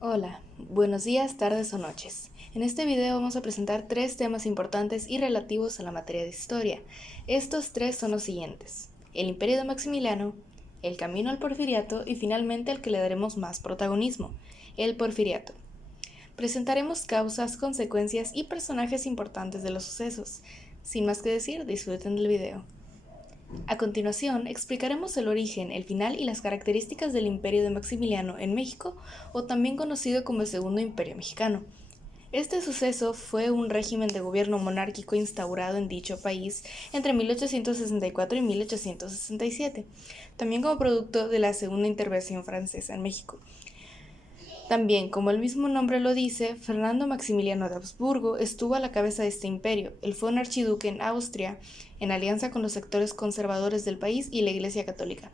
Hola, buenos días, tardes o noches. En este video vamos a presentar tres temas importantes y relativos a la materia de historia. Estos tres son los siguientes: el imperio de Maximiliano, el camino al porfiriato y finalmente el que le daremos más protagonismo, el porfiriato. Presentaremos causas, consecuencias y personajes importantes de los sucesos. Sin más que decir, disfruten del video. A continuación, explicaremos el origen, el final y las características del Imperio de Maximiliano en México, o también conocido como el Segundo Imperio Mexicano. Este suceso fue un régimen de gobierno monárquico instaurado en dicho país entre 1864 y 1867, también como producto de la Segunda Intervención Francesa en México. También, como el mismo nombre lo dice, Fernando Maximiliano de Habsburgo estuvo a la cabeza de este imperio. Él fue un archiduque en Austria, en alianza con los sectores conservadores del país y la Iglesia Católica.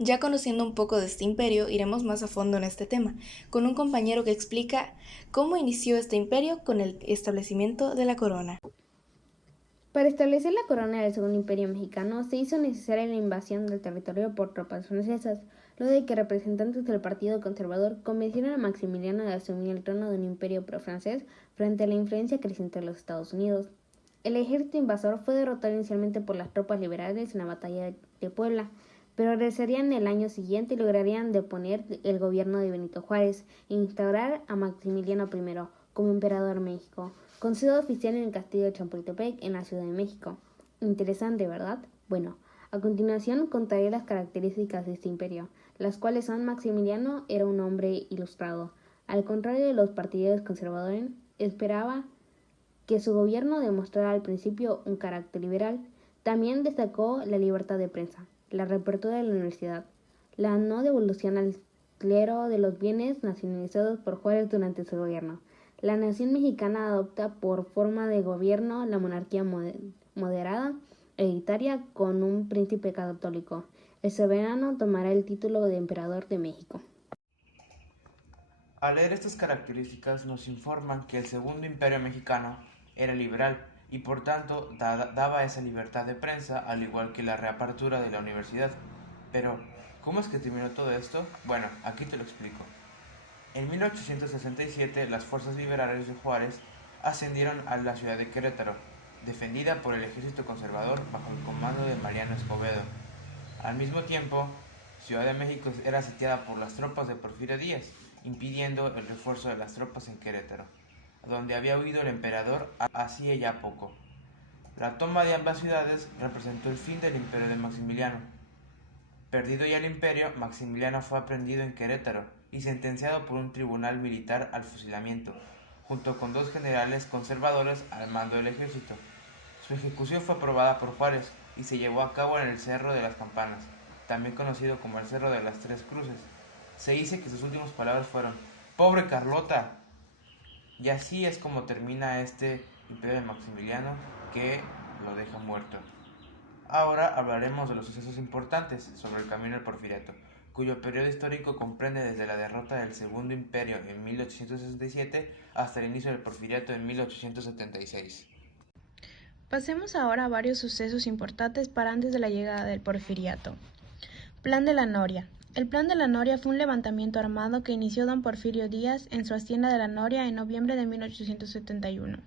Ya conociendo un poco de este imperio, iremos más a fondo en este tema, con un compañero que explica cómo inició este imperio con el establecimiento de la corona. Para establecer la corona del Segundo Imperio Mexicano, se hizo necesaria la invasión del territorio por tropas francesas, luego de que representantes del Partido Conservador convencieron a Maximiliano de asumir el trono de un imperio pro-francés frente a la influencia creciente de los Estados Unidos. El ejército invasor fue derrotado inicialmente por las tropas liberales en la batalla de Puebla, pero regresarían el año siguiente y lograrían deponer el gobierno de Benito Juárez e instaurar a Maximiliano I como emperador de México, con sede oficial en el castillo de Chapultepec, en la Ciudad de México. Interesante, ¿verdad? Bueno, a continuación contaré las características de este imperio, las cuales son: Maximiliano era un hombre ilustrado. Al contrario de los partidarios conservadores, esperaba que su gobierno demostrara al principio un carácter liberal. También destacó la libertad de prensa, la reapertura de la universidad, la no devolución al clero de los bienes nacionalizados por Juárez durante su gobierno. La nación mexicana adopta por forma de gobierno la monarquía moderada, hereditaria, con un príncipe católico. El soberano tomará el título de emperador de México. Al leer estas características nos informan que el Segundo Imperio Mexicano era liberal y por tanto daba esa libertad de prensa, al igual que la reapertura de la universidad. Pero, ¿cómo es que terminó todo esto? Bueno, aquí te lo explico. En 1867 las fuerzas liberales de Juárez ascendieron a la ciudad de Querétaro, defendida por el ejército conservador bajo el comando de Mariano Escobedo. Al mismo tiempo, Ciudad de México era sitiada por las tropas de Porfirio Díaz, impidiendo el refuerzo de las tropas en Querétaro, donde había huido el emperador hacía ya poco. La toma de ambas ciudades representó el fin del imperio de Maximiliano. Perdido ya el imperio, Maximiliano fue aprehendido en Querétaro y sentenciado por un tribunal militar al fusilamiento, junto con dos generales conservadores al mando del ejército. Su ejecución fue aprobada por Juárez y se llevó a cabo en el Cerro de las Campanas, también conocido como el Cerro de las Tres Cruces. Se dice que sus últimas palabras fueron: ¡Pobre Carlota! Y así es como termina este imperio de Maximiliano, que lo deja muerto. Ahora hablaremos de los sucesos importantes sobre el camino al porfiriato, cuyo periodo histórico comprende desde la derrota del Segundo Imperio en 1867 hasta el inicio del porfiriato en 1876. Pasemos ahora a varios sucesos importantes para antes de la llegada del porfiriato. Plan de la Noria. El Plan de la Noria fue un levantamiento armado que inició don Porfirio Díaz en su hacienda de la Noria en noviembre de 1871.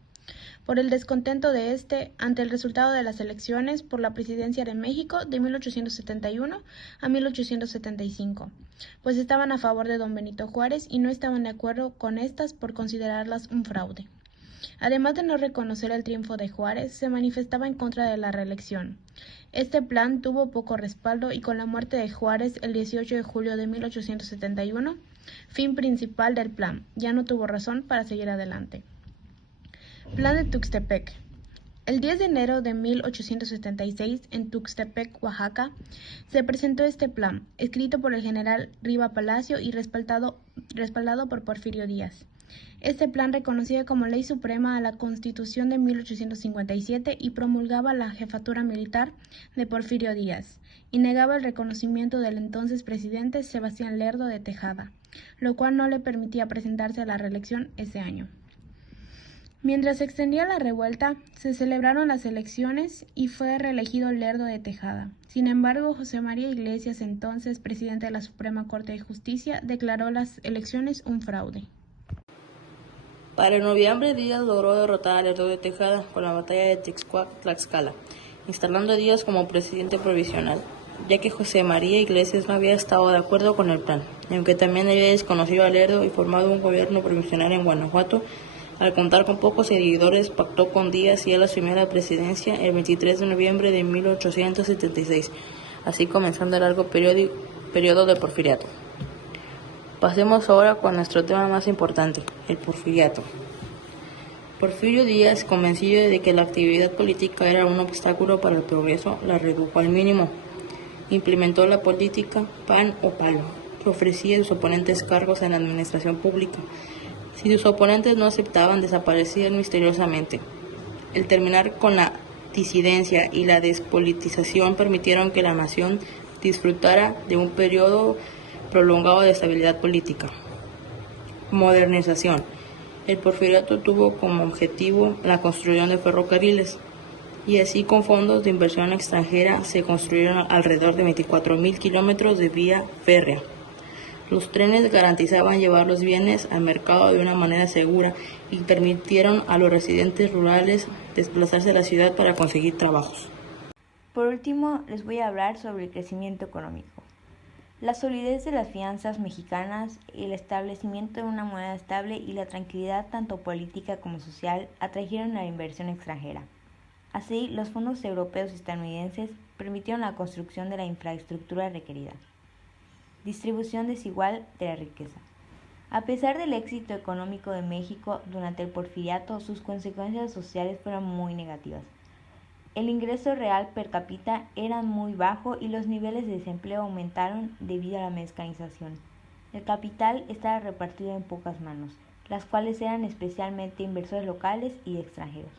Por el descontento de ante el resultado de las elecciones por la presidencia de México de 1871 a 1875, pues estaban a favor de don Benito Juárez y no estaban de acuerdo con estas por considerarlas un fraude. Además de no reconocer el triunfo de Juárez, se manifestaba en contra de la reelección. Este plan tuvo poco respaldo y con la muerte de Juárez el 18 de julio de 1871, fin principal del plan, ya no tuvo razón para seguir adelante. Plan de Tuxtepec. El 10 de enero de 1876, en Tuxtepec, Oaxaca, se presentó este plan, escrito por el general Riva Palacio y respaldado por Porfirio Díaz. Este plan reconocía como ley suprema a la Constitución de 1857 y promulgaba la jefatura militar de Porfirio Díaz, y negaba el reconocimiento del entonces presidente Sebastián Lerdo de Tejada, lo cual no le permitía presentarse a la reelección ese año. Mientras se extendía la revuelta, se celebraron las elecciones y fue reelegido Lerdo de Tejada. Sin embargo, José María Iglesias, entonces presidente de la Suprema Corte de Justicia, declaró las elecciones un fraude. Para noviembre, Díaz logró derrotar a Lerdo de Tejada con la batalla de Tlaxcala, instalando a Díaz como presidente provisional, ya que José María Iglesias no había estado de acuerdo con el plan, aunque también había desconocido a Lerdo y formado un gobierno provisional en Guanajuato. Al contar con pocos seguidores, pactó con Díaz y él asumió la presidencia el 23 de noviembre de 1876, así comenzando el largo periodo del Porfiriato. Pasemos ahora con nuestro tema más importante, el Porfiriato. Porfirio Díaz, convencido de que la actividad política era un obstáculo para el progreso, la redujo al mínimo. Implementó la política pan o palo, que ofrecía a sus oponentes cargos en la administración pública. Si sus oponentes no aceptaban, desaparecían misteriosamente. El terminar con la disidencia y la despolitización permitieron que la nación disfrutara de un periodo prolongado de estabilidad política. Modernización. El Porfiriato tuvo como objetivo la construcción de ferrocarriles, y así con fondos de inversión extranjera se construyeron alrededor de 24.000 kilómetros de vía férrea. Los trenes garantizaban llevar los bienes al mercado de una manera segura y permitieron a los residentes rurales desplazarse a la ciudad para conseguir trabajos. Por último, les voy a hablar sobre el crecimiento económico. La solidez de las finanzas mexicanas, el establecimiento de una moneda estable y la tranquilidad tanto política como social atrajeron a la inversión extranjera. Así, los fondos europeos y estadounidenses permitieron la construcción de la infraestructura requerida. Distribución desigual de la riqueza. A pesar del éxito económico de México durante el Porfiriato, sus consecuencias sociales fueron muy negativas. El ingreso real per cápita era muy bajo y los niveles de desempleo aumentaron debido a la mecanización. El capital estaba repartido en pocas manos, las cuales eran especialmente inversores locales y extranjeros.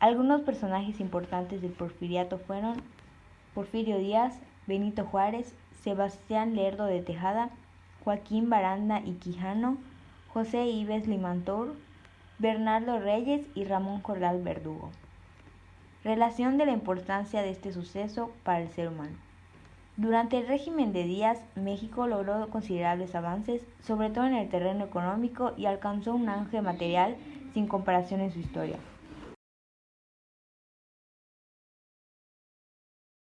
Algunos personajes importantes del Porfiriato fueron Porfirio Díaz, Benito Juárez, Sebastián Lerdo de Tejada, Joaquín Baranda y Quijano, José Ives Limantour, Bernardo Reyes y Ramón Jordán Verdugo. Relación de la importancia de este suceso para el ser humano. Durante el régimen de Díaz, México logró considerables avances, sobre todo en el terreno económico, y alcanzó un auge material sin comparación en su historia.